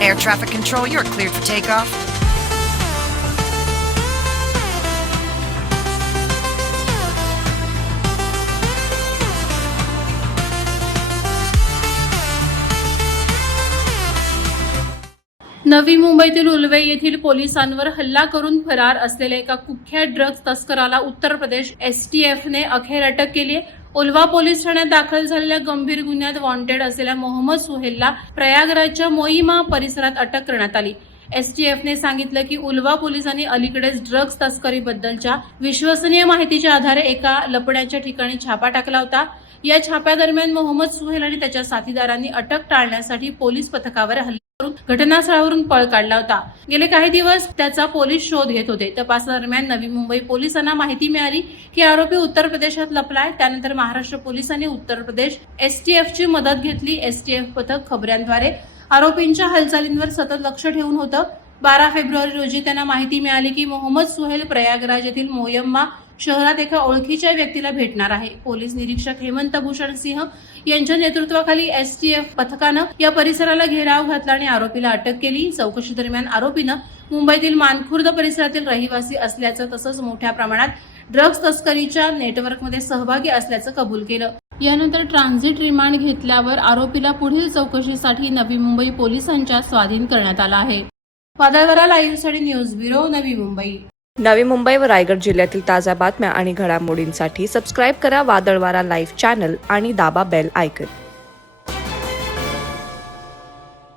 air traffic control. You're cleared for takeoff. नवी मुंबईतील उल्वे येथील पोलिसांवर हल्ला करून फरार असलेल्या एका कुख्यात ड्रग्ज तस्कराला उत्तर प्रदेश एसटीएफने अखेर अटक केली आहे. उल्वा पोलीस ठाण्यात दाखल झालेल्या गंभीर गुन्ह्यात वॉन्टेड असलेल्या मोहम्मद सुहेलला प्रयागराजच्या मोईमा परिसरात अटक करण्यात आली. एसटीएफने सांगितलं की उल्वा पोलिसांनी अलीकडेच ड्रग्ज तस्करीबद्दलच्या विश्वसनीय माहितीच्या आधारे एका लपण्याच्या ठिकाणी छापा टाकला होता. या छाप्यादरम्यान मोहम्मद सुहेल आणि त्याच्या साथीदारांनी अटक टाळण्यासाठी पोलीस पथकावर हल्ला करून घटनास्थळावरून पळ काढला होता. गेले काही दिवस त्याचा पोलीस शोध घेत होते. तपासादरम्यान नवी मुंबई पोलिसांना माहिती मिळाली की आरोपी उत्तर प्रदेशात लपलाय. त्यानंतर महाराष्ट्र पोलिसांनी उत्तर प्रदेश एसटीएफची मदत घेतली. एसटीएफ पथक खबऱ्यांद्वारे आरोपींच्या हालचालींवर सतत लक्ष ठेवून होतं. 12 फेब्रुवारी रोजी त्यांना माहिती मिळाली की मोहम्मद सुहेल प्रयागराज येथील मोयम्मा शहरात एका ओळखीच्या व्यक्तीला भेटणार आहे. पोलीस निरीक्षक हेमंत भूषण सिंह यांच्या नेतृत्वाखाली एसटीएफ पथकानं या परिसराला घेराव घातला आणि आरोपीला अटक केली. चौकशी दरम्यान आरोपीनं मुंबईतील मानखुर्द परिसरातील रहिवासी असल्याचं तसंच मोठ्या प्रमाणात ड्रग्ज तस्करीच्या नेटवर्कमध्ये सहभागी असल्याचं कबूल केलं. यानंतर ट्रान्झिट रिमांड घेतल्यावर आरोपीला पुढील चौकशीसाठी नवी मुंबई पोलिसांच्या स्वाधीन करण्यात आला आहे. वादळवारा लाईव्हसाठी न्यूज ब्युरो, नवी मुंबई. नवी मुंबई व रायगड जिल्ह्यातील ताज्या बातम्या आणि घडामोडींसाठी सबस्क्राईब करा वादळवारा लाईव्ह चॅनल आणि दाबा बेल आयकॉन.